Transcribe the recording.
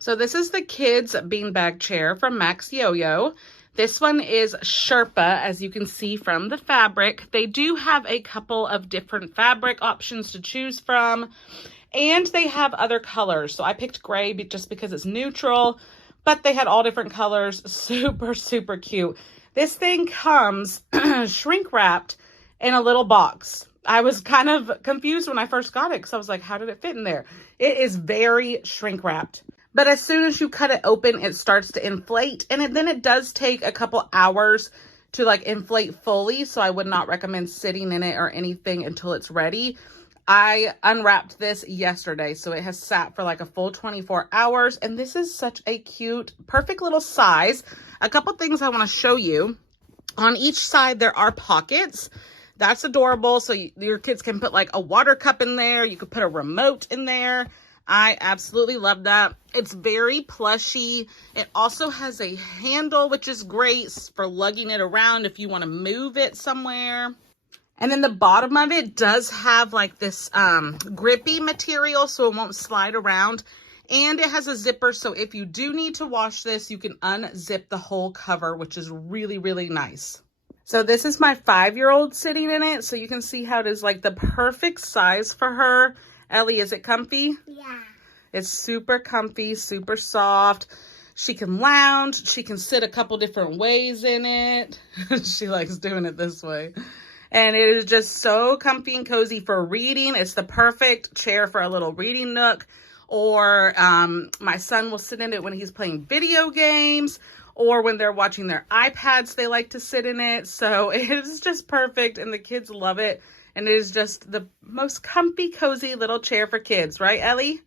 So this is the kids beanbag chair from MAXYOYO. This one is Sherpa, as you can see from the fabric. They do have a couple of different fabric options to choose from, and they have other colors. So I picked gray just because it's neutral, but they had all different colors. Super, super cute. This thing comes shrink wrapped in a little box. I was kind of confused when I first got it because I was like, how did it fit in there? It is very shrink wrapped. But as soon as you cut it open, it starts to inflate. And then it does take a couple hours to like inflate fully. So I would not recommend sitting in it or anything until it's ready. I unwrapped this yesterday, so it has sat for like a full 24 hours. And this is such a cute, perfect little size. A couple things I want to show you. On each side, there are pockets. That's adorable. So your kids can put like a water cup in there. You could put a remote in there. I absolutely love that. It's very plushy. It also has a handle, which is great for lugging it around if you want to move it somewhere. And then the bottom of it does have like this grippy material, so it won't slide around. And it has a zipper, so if you do need to wash this, you can unzip the whole cover, which is really, really nice. So this is my 5-year-old sitting in it, so you can see how it is like the perfect size for her. Ellie, is it comfy? Yeah. It's super comfy, super soft. She can lounge. She can sit a couple different ways in it. She likes doing it this way. And it is just so comfy and cozy for reading. It's the perfect chair for a little reading nook. Or my son will sit in it when he's playing video games. Or when they're watching their iPads, they like to sit in it. So it is just perfect. And the kids love it. And it is just the most comfy, cozy little chair for kids. Right, Ellie?